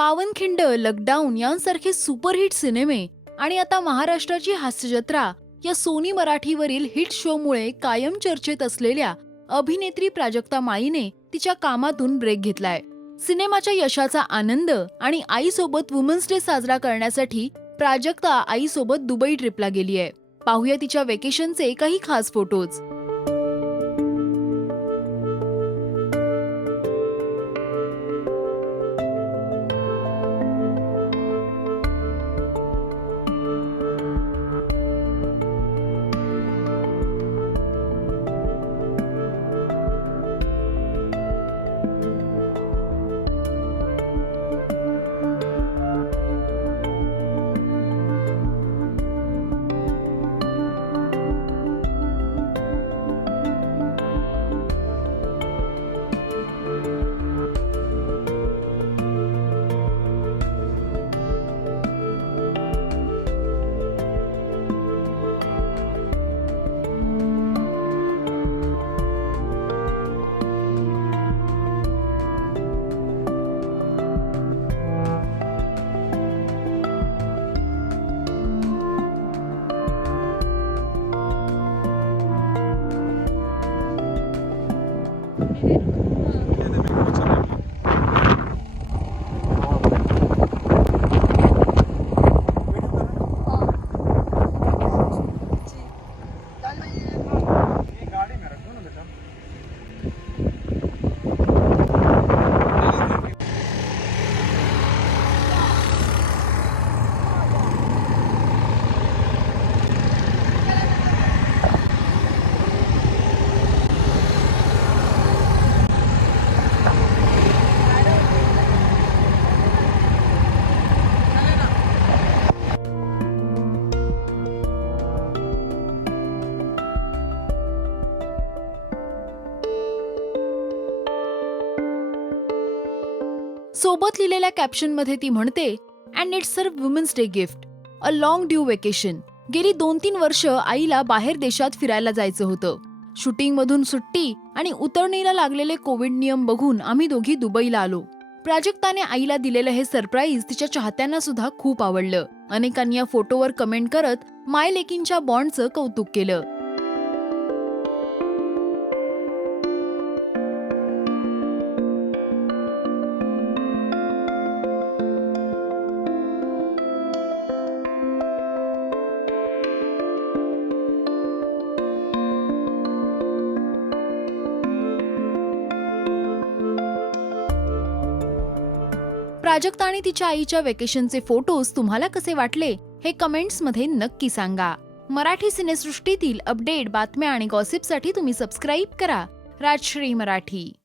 Pavankhind, lockdown यांसारखे superhit सिनेमे आणि आता महाराष्ट्राची हास्यजत्रा या सोनी मराठीवरील हिट शोमुळे कायम चर्चेत असलेल्या अभिनेत्री प्राजक्ता माळीने तिच्या कामातून ब्रेक घेतलाय. सिनेमाच्या यशाचा आनंद आणि आईसोबत वुमन्स डे साजरा करण्यासाठी प्राजक्ता आईसोबत दुबई ट्रिपला गेली आहे. पाहूया तिच्या वेकेशनचे काही खास फोटोज. सोबत लिहिलेल्या कॅप्शन मध्ये ती म्हणते, and it's a women's day gift, a long due vacation. गेली 2-3 वर्ष आईला बाहेर देशात फिरायला जायचं होतं. शूटिंग मधून सुट्टी आणि उतरणीला लागलेले कोविड नियम बघून आम्ही दोघी दुबईला आलो. प्राजक्ताने आईला दिलेलं हे सरप्राईज तिच्या चाहत्यांना सुद्धा खूप आवडलं. अनेकांनी या फोटोवर कमेंट करत माय लेकींच्या बॉन्डचं कौतुक केलं. प्राजक्ता आणि तिच्या आईच्या वेकेशनचे फोटोज तुम्हाला कसे वाटले हे कमेंट्समध्ये नक्की सांगा. मराठी सिनेसृष्टीतील अपडेट, बातम्या आणि गॉसिपसाठी तुम्ही सबस्क्राईब करा राजश्री मराठी.